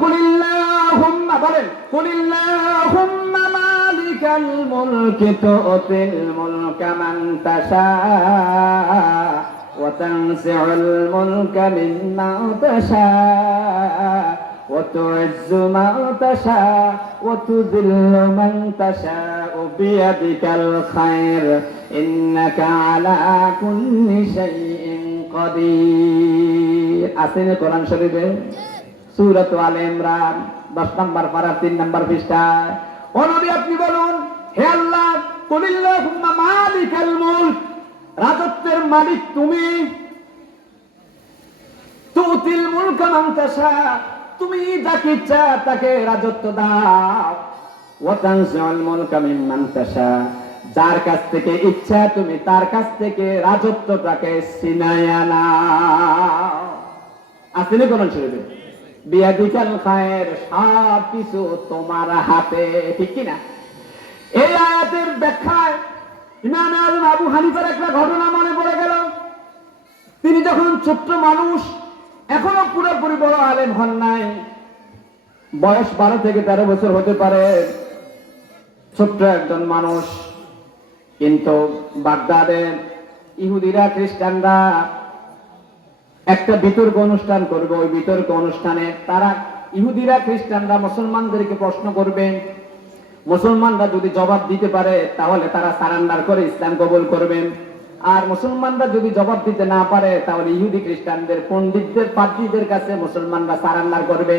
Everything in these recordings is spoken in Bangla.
কুলিল্লাহুম্মা বলেন কুলিল্লাহুম্মা মালিকাল মুলকি তুতিল মুলকা মান তাশা ওয়া তানসিউল মুলকা মিম্মান তাশা ওয়া তুইজ্জু মান তাশা ওয়া তুযিল্লু মান তাশা বিয়াদিকাল খায়র ইন্নাকা আলা কুল্লি শাইইন কাদির। আসেন কোরআন শরীফে সূরা আলে ইমরান 10 নম্বর পারা 3 নম্বর পৃষ্ঠায়। ও নবী আপনি বলুন, হে আল্লাহ, কুলিল্লাহুম্মা মালিকাল মুলক, রাজত্বের মালিক তুমি, তুতিল মুলকা মান তাশা, তুমি যাকে ইচ্ছা তাকে রাজত্ব দাও, ওয়া তানজিউল মুলকা মিম্মান তাশা, যার কাছ থেকে ইচ্ছা তুমি তার কাছ থেকে রাজত্বটাকে ছিনাইয়া নাও। আসলে কোরআন শরীফে বিয়াদিকাল খায়র, সব কিছু তোমার হাতে, ঠিক কি না? এই আয়াতের ব্যাখ্যায় ইমাম আজম আবু হানিফার একটা ঘটনা মনে পড়ে গেল। তিনি যখন ছোট্ট মানুষ, এখনো পুরোপুরি বড় আলেম হন নাই, বয়স 12 থেকে 13 বছর হতে পারে, ছোট্ট একজন মানুষ, কিন্তু বাগদাদে ইহুদিরা খ্রিস্টানরা একটা বিতর্ক অনুষ্ঠান করবে। ওই বিতর্ক অনুষ্ঠানে তারা ইহুদিরা খ্রিস্টানরা মুসলমানদেরকে প্রশ্ন করবে, মুসলমানরা যদি জবাব দিতে পারে তাহলে তারা সারেন্ডার করে ইসলাম কবুল করবেন, আর মুসলমানরা যদি জবাব দিতে না পারে তাহলে ইহুদি খ্রিস্টানদের পণ্ডিতদের পাদ্রীদের কাছে মুসলমানরা সারেন্ডার করবে।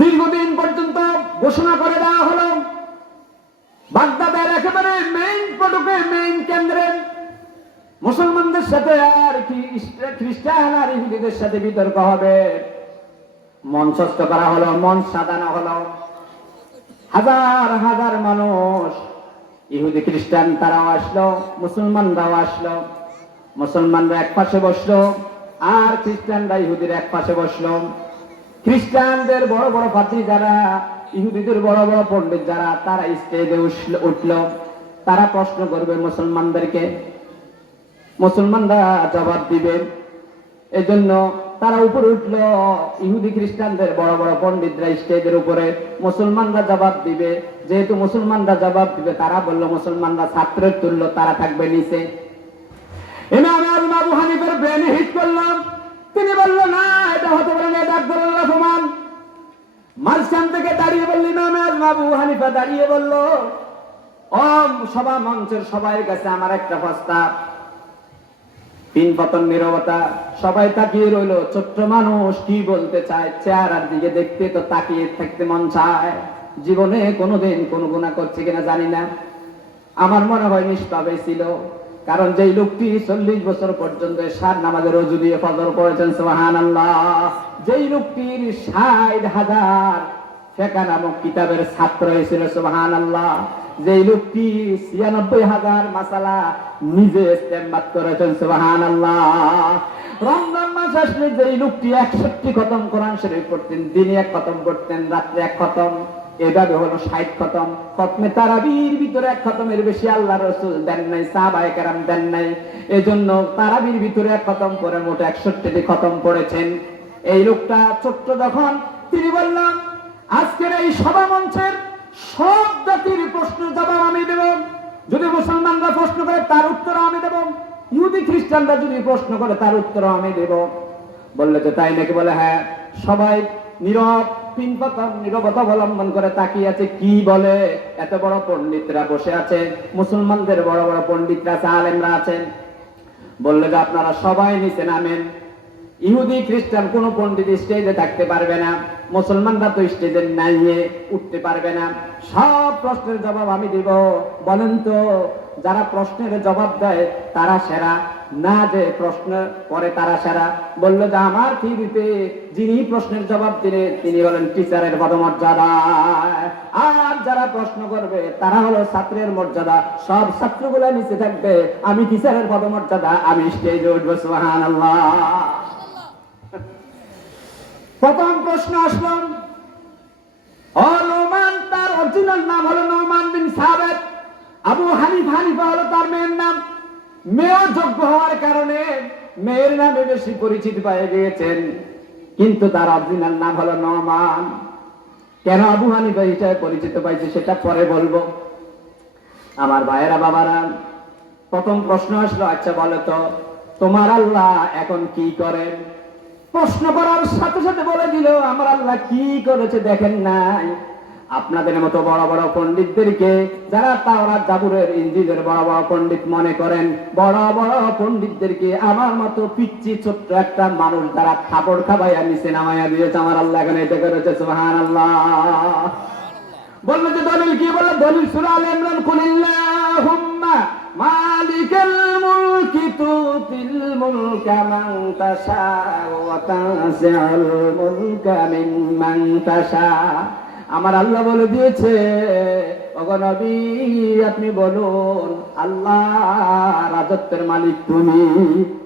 দীর্ঘদিন পর্যন্ত ঘোষণা করে দেওয়া হলো বাগদাদের একেবারে মেইন ফটকে, মেইন কেন্দ্রে মুসলমানদের সাথে আর কি খ্রিস্টান আর ইহুদিদের সাথে বিতর্ক হবে। মঞ্চস্থ করা হলো, মঞ্চ সাজানো হলো, হাজার হাজার মানুষ, ইহুদি খ্রিস্টান তারাও আসলো, মুসলমানরাও আসলো। মুসলমানরা এক পাশে বসলো আর খ্রিস্টানরা ইহুদির এক পাশে বসলো। খ্রিস্টানদের বড় বড় পাদ্রী যারা, ইহুদিদের বড় বড় পণ্ডিত যারা, তারা স্টেজে উঠলো, তারা প্রশ্ন করবে মুসলমানদেরকে, মুসলমানরা জবাব দিবে। এজন্য তারা উপরে উঠলো, ইহুদি খ্রিস্টানদের বড় বড় পণ্ডিতরা স্টেজের উপরে, মুসলমানরা জবাব দিবে। যেহেতু মুসলমানরা জবাব দিবে, তারা বললো মুসলমানরা ছাত্রের তুল্য, তারা থাকবে নিচে। ইমাম আজম আবু হানিফার ব্রেনে হিট করলাম, তিনি বললো না, এটা হতে পারে না, এটা আকবরুল্লাহ প্রমাণ। মাঝখান থেকে দাঁড়িয়ে বলল, ইমাম আজম আবু হানিফা দাঁড়িয়ে বলল, ও সভা মঞ্চের সবাই কাছে আমার একটা প্রস্তাব। তিন পতন নীরবতা, সবাই তাকিয়ে রইল, ছোট্ট মানুষ কি বলতে চায়, চেহারার দিকে দেখতে তো তাকিয়ে থাকতে মন চায়। জীবনে কোনোদিন কোন গুনাহ করছে কিনা জানি না, আমার মনে হয় নিষ্পাপে ছিল, কারণ যেই লোকটি 40 বছর পর্যন্ত এশার নামাজের ওযু দিয়ে ফজর পড়েছেন, সুবহানাল্লাহ, যেই লোকটির 60,000 ফিকহ নামক কিতাবের ছাত্র হয়েছিল, সুবহানাল্লাহ, যেই লোকটি 96,000 মাসালা নিজে ইস্তেমবাদ করেছেন, সুবহানাল্লাহ, রমজান মাস আসলে যেই লোকটি 61 খতম কোরআন শরীফ পড়তেন, দিনে 1 খতম পড়তেন, রাত্রে 1 খতম, এভাবে হলো 60 খতম। খতমে তারাবির ভিতরে 1 খতমের বেশি আল্লাহ রাসূল দেন নাই, সাহাবায়ে কেরাম দেন নাই। এজন্য তারাবির ভিতরে 1 খতম করে মোট 61টি খতম পড়েছেন। এই লোকটা ছোট্ট যখন, তিনি বললাম, আজকের এই সভা মঞ্চের সব জাতির প্রশ্নের জবাব আমি দেব। যদি মুসলমানরা প্রশ্ন করে তার উত্তর আমি দেব, ইহুদি খ্রিস্টানরা যদি প্রশ্ন করে তার উত্তর আমি দেব। বললে যে তাই নাকি? বলে হ্যাঁ। সবাই নীরব, নীরবতা অবলম্বন করে তাকিয়ে আছে, কি বলে। এত বড় পণ্ডিতরা বসে আছে, মুসলমানদের বড় বড় পণ্ডিতরা আছে, আলেমরা আছেন। বললে যে আপনারা সবাই নিচে নামেন। ইহুদি খ্রিস্টান কোন পণ্ডিত স্টেজে থাকতে পারবে না, মুসলমানরা তো স্টেজে নাইয়ে উঠতে পারবে না। সব প্রশ্নের জবাব আমি দিব। বলেন তো, যারা প্রশ্নের জবাব দেয় তারা সেরা না যে প্রশ্ন করে তারা সেরা? বললো যে আমার থিওরিতে যিনি প্রশ্নের জবাব দিলে তিনি হলেন টিচারের পদমর্যাদা, আর যারা প্রশ্ন করবে তারা হলো ছাত্রের মর্যাদা। সব ছাত্রগুলা নিচে থাকবে, আমি টিচারের পদমর্যাদা, আমি স্টেজে উঠবো। সুবহানাল্লাহ। প্রথম প্রশ্ন আসলো, নোমান, তার অরিজিনাল নাম হলো নোমান বিন সাবেত। আবু হানিফা হলো তার মেয়ের নাম। মেয়ের যোগ্য হওয়ার কারণে মেয়ের নামে বেশি পরিচিতি পেয়ে গিয়েছেন। কিন্তু তার অরিজিনাল নাম হলো নোমান। কেন আবু হানিফা হিসেবে পরিচিত পাইছে সেটা পরে বলবো। আমার ভাইয়েরা বাবারা, প্রথম প্রশ্ন আসলো, আচ্ছা বলো তো তোমার আল্লাহ এখন কি করেন? প্রশ্ন করার সাথে সাথে বলে দিল আমার আল্লাহ কি করেছে দেখেন নাই? আপনাদের মতো বড় বড় পণ্ডিতদেরকে, যারা তাওরাত জাবুরের ইনজিলের বড় বড় পণ্ডিত মনে করেন, বড় বড় পণ্ডিতদেরকে আমার মতো পিচ্চি ছোট্ট একটা মানুষ যারা থাপড় খাবাইয়া নিচে নামাইয়া দিয়েছে আমার আল্লাহ এখন এটা করেছে। সুবহানাল্লাহ। বললো যে দলিল কি? বললো দলিল সূরা আলে ইমরান, কুলিল্লাহুম্মা মালিকাল মুলকি তুতিল মুলকা মান তাশা ওয়া তানজিউল মুলকা মিম্মান তাশা। আমার আল্লাহ বলে দিয়েছে, ওগো নবী আপনি বলুন আল্লাহ রাজত্বের মালিক তুমি।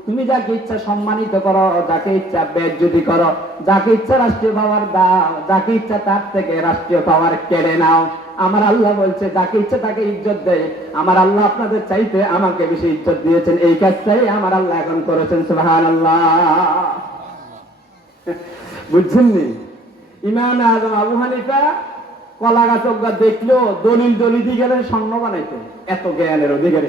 তুমি যাকে ইচ্ছা সম্মানিত করো, যাকে ইচ্ছা বেইজ্জতি করো, যাকে ইচ্ছা রাষ্ট্রীয় পাওয়ার দাও, যাকে ইচ্ছা তার থেকে রাষ্ট্রীয় পাওয়ার কেড়ে নাও। আমার আল্লাহ বলছে যাকে ইচ্ছা তাকে ইজ্জত দেয়। আমার আল্লাহ আপনাদের চাইতে আমাকে বেশি ইজ্জত দিয়েছেন, এই কাজটাই আমার আল্লাহ এখন করেছেন। সুবহানাল্লাহ। বুঝছেননি? ইমাম আজম আবু হানিফা কলা গাছ দেখলো দলিল দলিল দিয়ে গেলেন স্বর্ণ বানাইতে, এত জ্ঞানের অধিকারী।